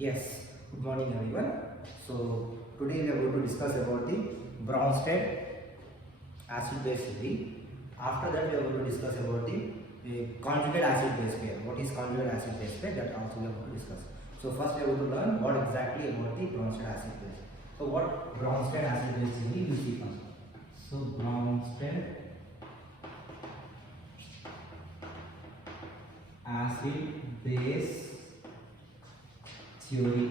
Yes, good morning everyone. So today we are going to discuss about the Bronsted acid base theory. After that we are going to discuss about the conjugate acid base pair. What is conjugate acid base pair? That also we are going to discuss. So first we are going to learn what exactly about the Bronsted acid base. So what Bronsted acid base theory we see first. So Bronsted acid base theory.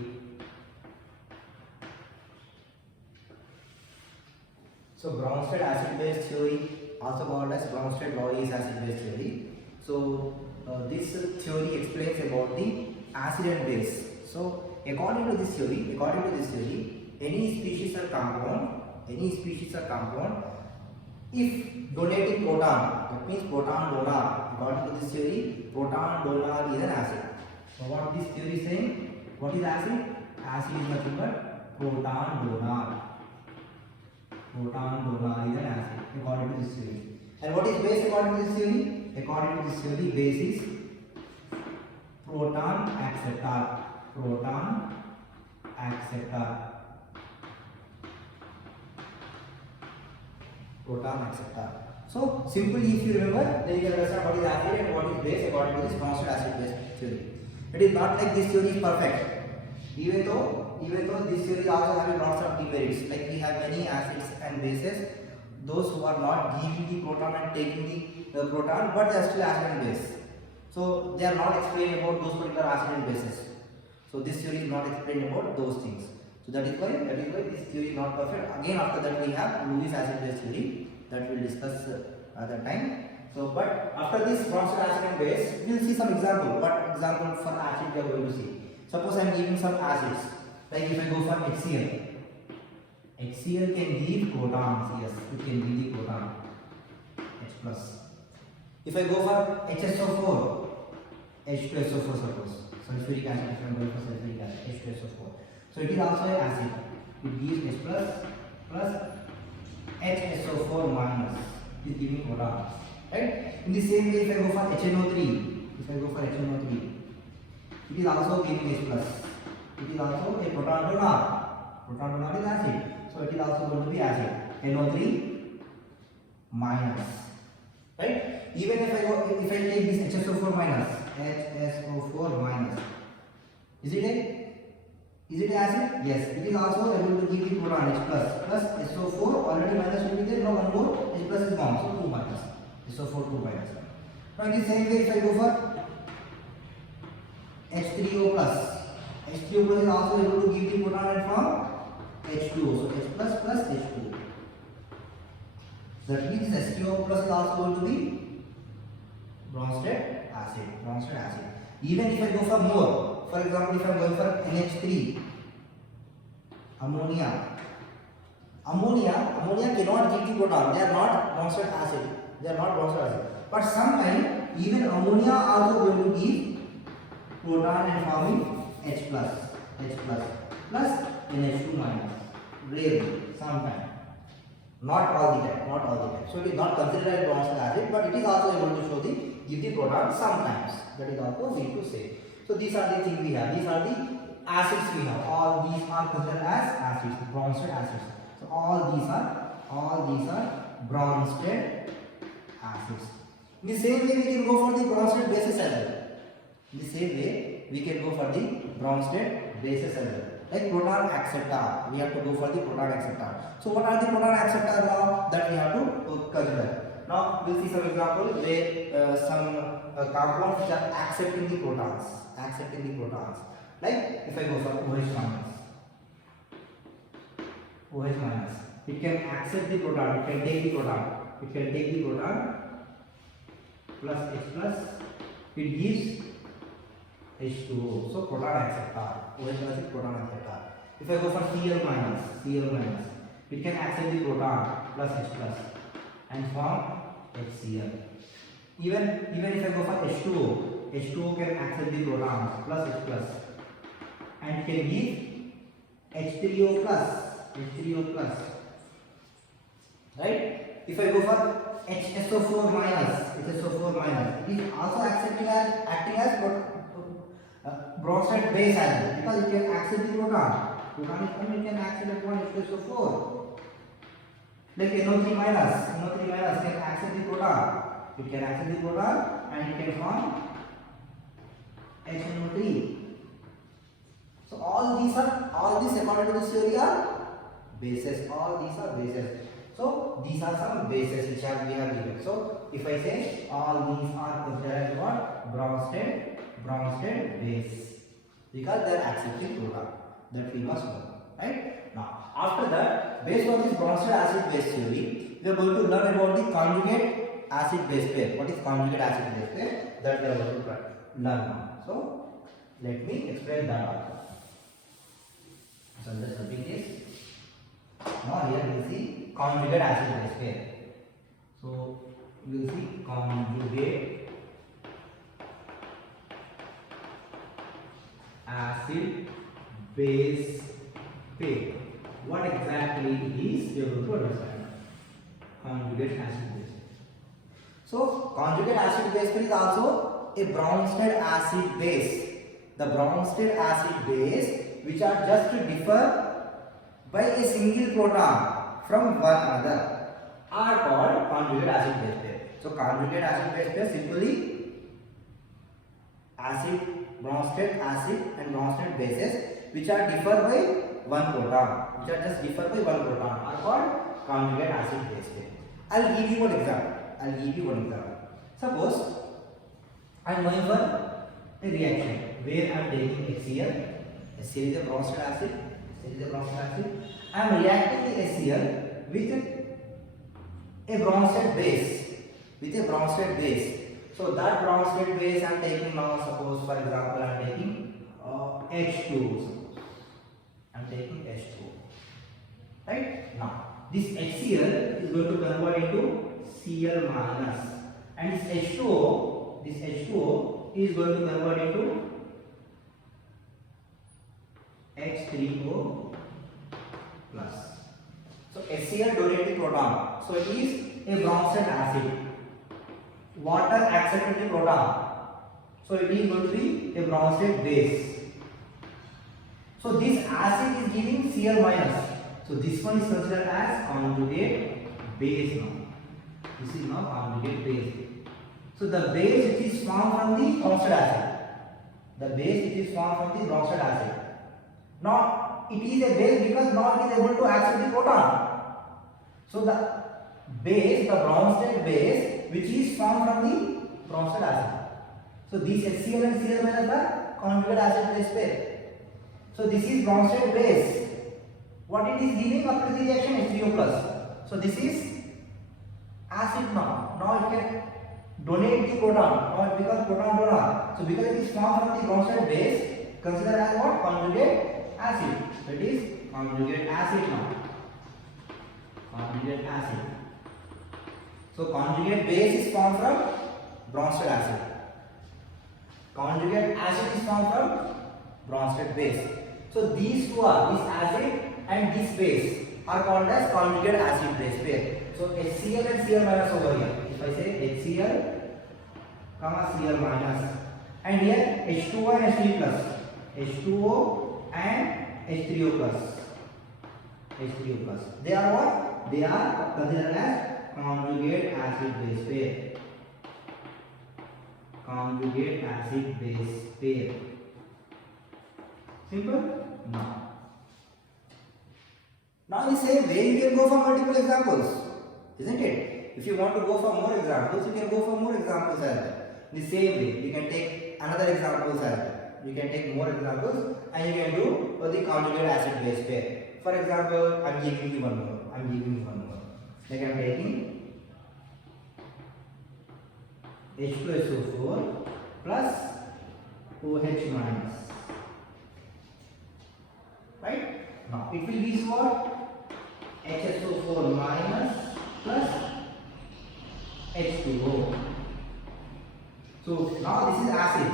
So Bronsted acid base theory, also called as Bronsted-Lewis acid base theory. So this theory explains about the acid and base. So according to this theory, any species or compound, if donating proton, that means proton donor. According to this theory, proton donor is an acid. So what this theory is saying? What is acid? Acid is nothing but proton donor. Proton donor is an acid according to this theory. And what is base according to this theory? According to this theory, base is proton acceptor. Proton acceptor. Proton acceptor. So simply, if you remember, then you can understand what is acid and what is base according to this Bronsted acid base theory. It is not like this theory is perfect. Even though this theory also having lots of demerits, like we have many acids and bases, those who are not giving the proton and taking the proton, but they are still acid and base. So they are not explaining about those particular acid and bases. So this theory is not explaining about those things. So that is why this theory is not perfect. Again, after that we have Lewis acid base theory that we will discuss at that time. So, but after this Bronsted acid and base, we will see some example. What example for acid we are going to see? Suppose I am giving some acids, like if I go for HCl. HCl can give protons, yes, it can give the proton, H plus. If I go for HSO4, H2SO4 suppose, sulfuric acid, if I am going for sulfuric acid, H2SO4. So it is also an acid, it gives H plus HSO4 minus, it is giving protons. Right? In the same way, if I go for HNO3, it is also giving H plus. It is also a proton donor. Proton donor is acid, so it is also going to be acid. NO3 minus. Right? Even if I take this HSO4 minus, is it acid? Yes. It is also able to give the proton H plus SO4 already minus will be there. Now one more H plus is gone, so 2 minus. SO4 2 minus. Now in the same way, if I go for H3O plus is also able to give the proton from H2O. So H plus H2O. That means H2O plus is also going to be Bronsted acid. Even if I go for more, for example, if I am going for NH3, ammonia cannot give the proton. They are not Bronsted acid. But sometimes even ammonia also going to give proton and forming H plus NH2 minus. Rarely, sometimes. Not all the time. So it is not considered as Bronsted acid, but it is also able to give the proton sometimes. That is also we need to say. So these are the things we have. These are the acids we have. All these are considered as acids, Bronsted acids. So all these are Bronsted acids. In the same way, we can go for the Bronsted bases as well. Like proton acceptor, we have to go for the proton acceptor. So what are the proton acceptor now that we have to consider? Now we'll see some example where some compounds which are accepting the protons. Like if I go for OH minus, it can accept the proton, it can take the proton plus H plus, it gives H2O. So proton acceptor, OH plus is proton acceptor. If I go for Cl minus, it can accept the proton plus H plus and form HCl. Even if I go for H2O can accept the protons plus H plus and can give H3O plus. Right? If I go for HSO4 minus, it is also acting as Bronsted base as well, because it can accept the proton. Proton is coming, it can accept at 1 is to 4. Like NO3 minus can accept the proton. It can accept the proton and it can form HNO3. So all these according to this theory are bases. All these are bases. So these are some bases which we have given. So if I say all these are considered as what? Bronsted base, because they are accepting proton. That we must know, right? Now after that, based on this Bronsted acid base theory, we are going to learn about the conjugate acid base pair. What is conjugate acid base pair? That we are going to learn now. So let me explain that also. So let's repeat this. Now here we will see conjugate acid base pair. So we will see conjugate acid base pair. What exactly it is, we are going to understand. Conjugate acid base. So conjugate acid base pair is also a Bronsted acid base. The Bronsted acid base which are just to differ by a single proton from one another are called conjugate acid base pair. So conjugate acid base pair simply acid, Bronsted acid and Bronsted bases which are differ by one proton, are called conjugate acid base pair. I'll give you one example. Suppose I am going for a reaction where I am taking HCl. HCl is a Bronsted acid. I am reacting the HCl with a Bronsted base. So that Bronsted base I am taking now. Suppose for example I am taking H2. Right? Now this HCl is going to convert into Cl minus, and this H2O is going to convert into H3O plus. So HCl donated proton. So it is a Bronsted acid. Water accepted the proton. So it is going to be a Bronsted base. So this acid is giving Cl minus. So this one is considered as conjugate base now. This is now conjugate base. So the base which is formed from the Bronsted acid. Now it is a base because now it is able to accept the proton. So the Bronsted base which is formed from the Bronsted acid. So these HCl and Cl minus are conjugate acid base pair. So this is Bronsted base. What it is giving after the reaction? H3O plus. So this is acid now. Now it can donate the proton. Now it becomes proton donor. So because it is formed from the Bronsted base, consider as what? Conjugate acid. So it is conjugate acid now. So conjugate base is formed from Bronsted acid. Conjugate acid is formed from Bronsted base. So these two are, this acid and this base, are called as conjugate acid base pair. So HCl and Cl minus over here. If I say HCl, Cl minus, and here H2O and H3 plus, H2O and H3O plus. They are what? They are considered as conjugate acid base pair. Simple? Now in the same way you can go for multiple examples, isn't it? If you want to go for more examples, you can go for more examples as well. In the same way, you can take another examples as well. You can take more examples and you can do the conjugate acid base pair. For example, I am giving you one more. Like I am taking H2SO4 plus OH minus. Right? Now it will be what? HSO4 minus plus H2O. So now this is acid,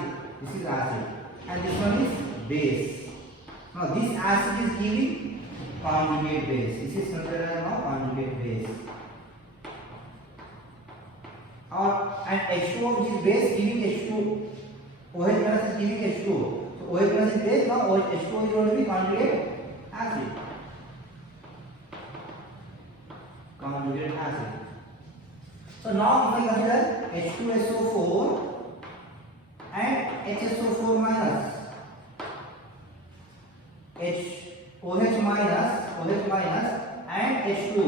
and this one is base. Now this acid is giving conjugate base. This is considered as now conjugate base. And H2O which is base giving H2. OH minus is giving H2O. So OH minus is base. Now H2O is going to be conjugate acid. Conjugate acid. So now if I consider H2SO4 and HSO4 minus OH minus and H2O.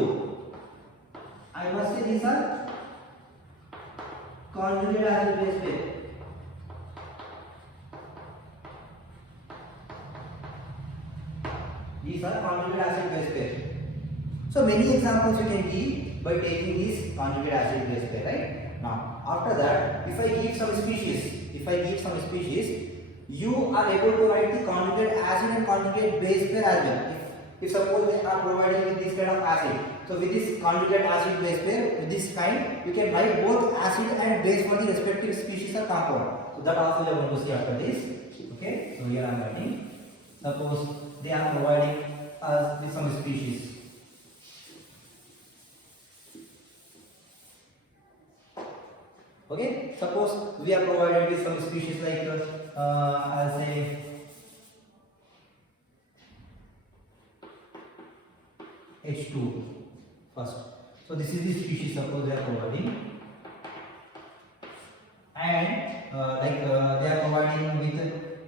I must say these are conjugate acid base pair. These are conjugate acid base pair. So many examples you can give by taking this conjugate acid base pair, right? Now after that, if I give some species, you are able to write the conjugate acid and conjugate base pair as well. If suppose they are providing with this kind of acid, so with this conjugate acid base pair, with this kind, you can write both acid and base for the respective species or compound. So that also we are going to see after this. Okay, so here I am writing. Suppose they are providing us with some species. Okay, suppose we are provided with some species like I'll say H2 first. So this is the species suppose they are providing, and they are providing with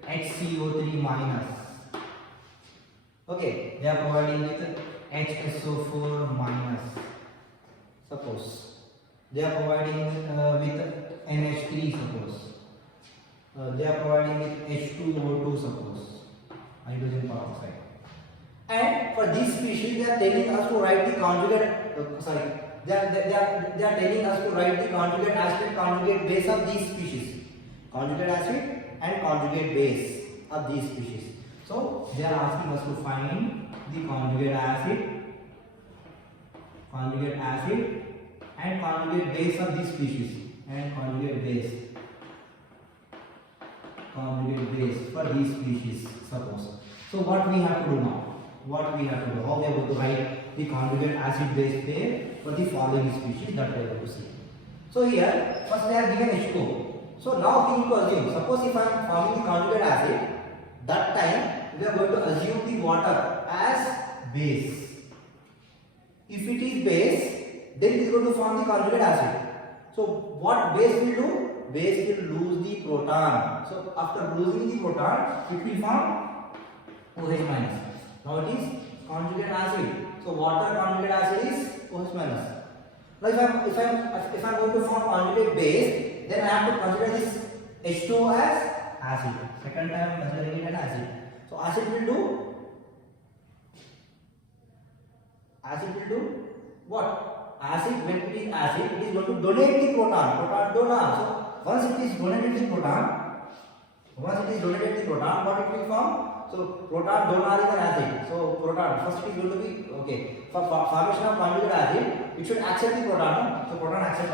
HCO3 minus. Okay, they are providing with HSO4 minus. Suppose they are providing with NH3. Suppose they are providing with H2O2. Suppose hydrogen peroxide. And for this species, they are telling us to write the conjugate. They are telling us to write the conjugate acid and conjugate base of these species. Conjugate acid and conjugate base of these species. So they are asking us to find the conjugate acid and conjugate base of this species, and conjugate base for these species. Suppose. So what we have to do now? How we are going to write the conjugate acid base pair for the following species, that we are going to see. So here first they are given H2O. So now we need to assume, suppose if I am forming the conjugate acid, that time we are going to assume the water as base. If it is base, then it is going to form the conjugate acid. So what base will do? Base will lose the proton. So after losing the proton, it will form OH minus. Now it is conjugate acid. So water conjugate acid is OH minus. Now if I am going to form conjugate base, then I have to consider this H2O as acid. Second time I am considering it as acid. So acid will do what? Acid, when it is acid, it is going to donate the proton donor. So once it is donated the proton, what it will form? So proton donor is an acid. So proton first it is going to be okay. For formation of conjugate acid, it should accept the proton. So proton accept.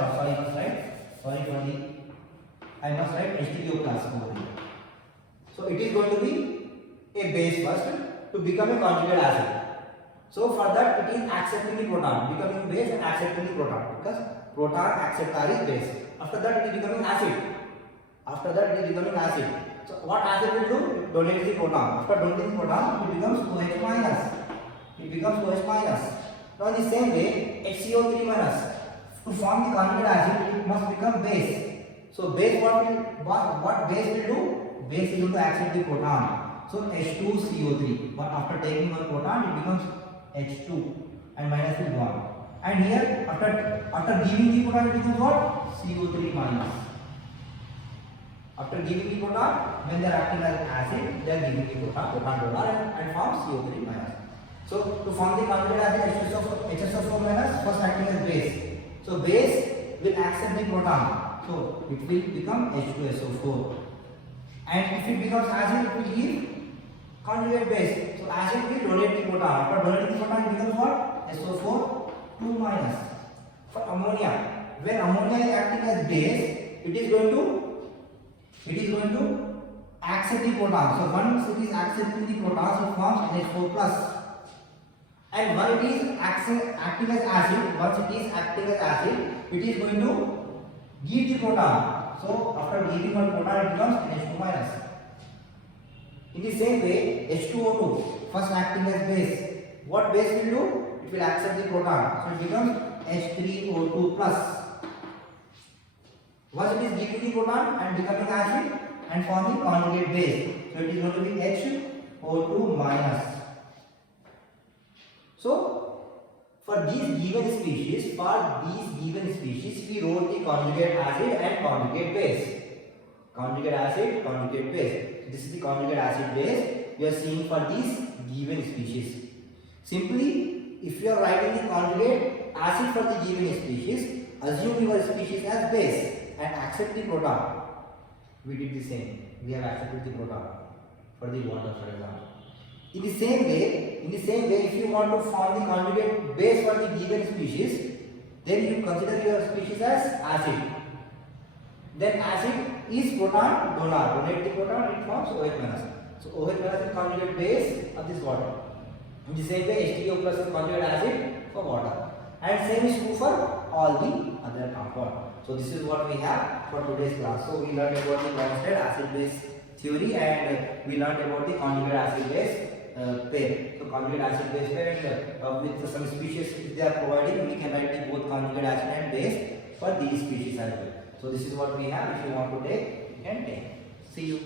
I must write H3O plus over here. So it is going to be a base first to become a conjugate acid. So for that it is accepting the proton, becoming base and accepting the proton, because proton acceptor is base. After that it is becoming acid. So what acid will do? It donates the proton. After donating the proton, it becomes OH minus. Now in the same way, HCO3 minus. To form the conjugate acid, it must become base. So base what base will do? Base is going to accept the proton. So H2CO3. But after taking one proton, it becomes H2 and minus is 1. And here after giving the proton, it becomes what? CO3 minus. After giving the proton, when they are acting as acid, they are giving the proton donor and form CO3 minus. So to form the conjugate acid, HSO4 minus first acting as base. So base will accept the proton. So it will become H2SO4. And if it becomes acid, it will give conjugate base. So acid will donate the proton. After donating the proton, it becomes what? SO4 2 minus. For ammonia, when ammonia is acting as base, it is going to accept the proton. So once it is accepting the proton, it forms NH4 plus. And when it is acting as acid, it is going to give the proton. So after giving one proton, it becomes NH2 minus. In the same way, H2O2 first acting as base. What base will do? It will accept the proton. So it becomes H3O2 plus. Once it is giving the proton and becoming acid and forming conjugate base. So it is going to be HO2 minus. So for these given species, we wrote the conjugate acid and conjugate base. Conjugate acid, conjugate base. This is the conjugate acid base we are seeing for these given species. Simply, if you are writing the conjugate acid for the given species, assume your species as base and accept the proton. We did the same. We have accepted the proton for the water, for example. In the same way, if you want to form the conjugate base for the given species, then you consider your species as acid. Then acid is proton donor. Donate the proton, it forms OH minus. So OH minus is conjugate base of this water. In the same way, H3O plus is conjugate acid for water. And same is true for all the other compounds. So this is what we have for today's class. So we learned about the Bronsted acid base theory and we learned about the conjugate acid base pair. So conjugate acid base pair and with some species if they are providing, we can write the both conjugate acid and base for these species as well. So this is what we have. If you want to take, you can take. See you.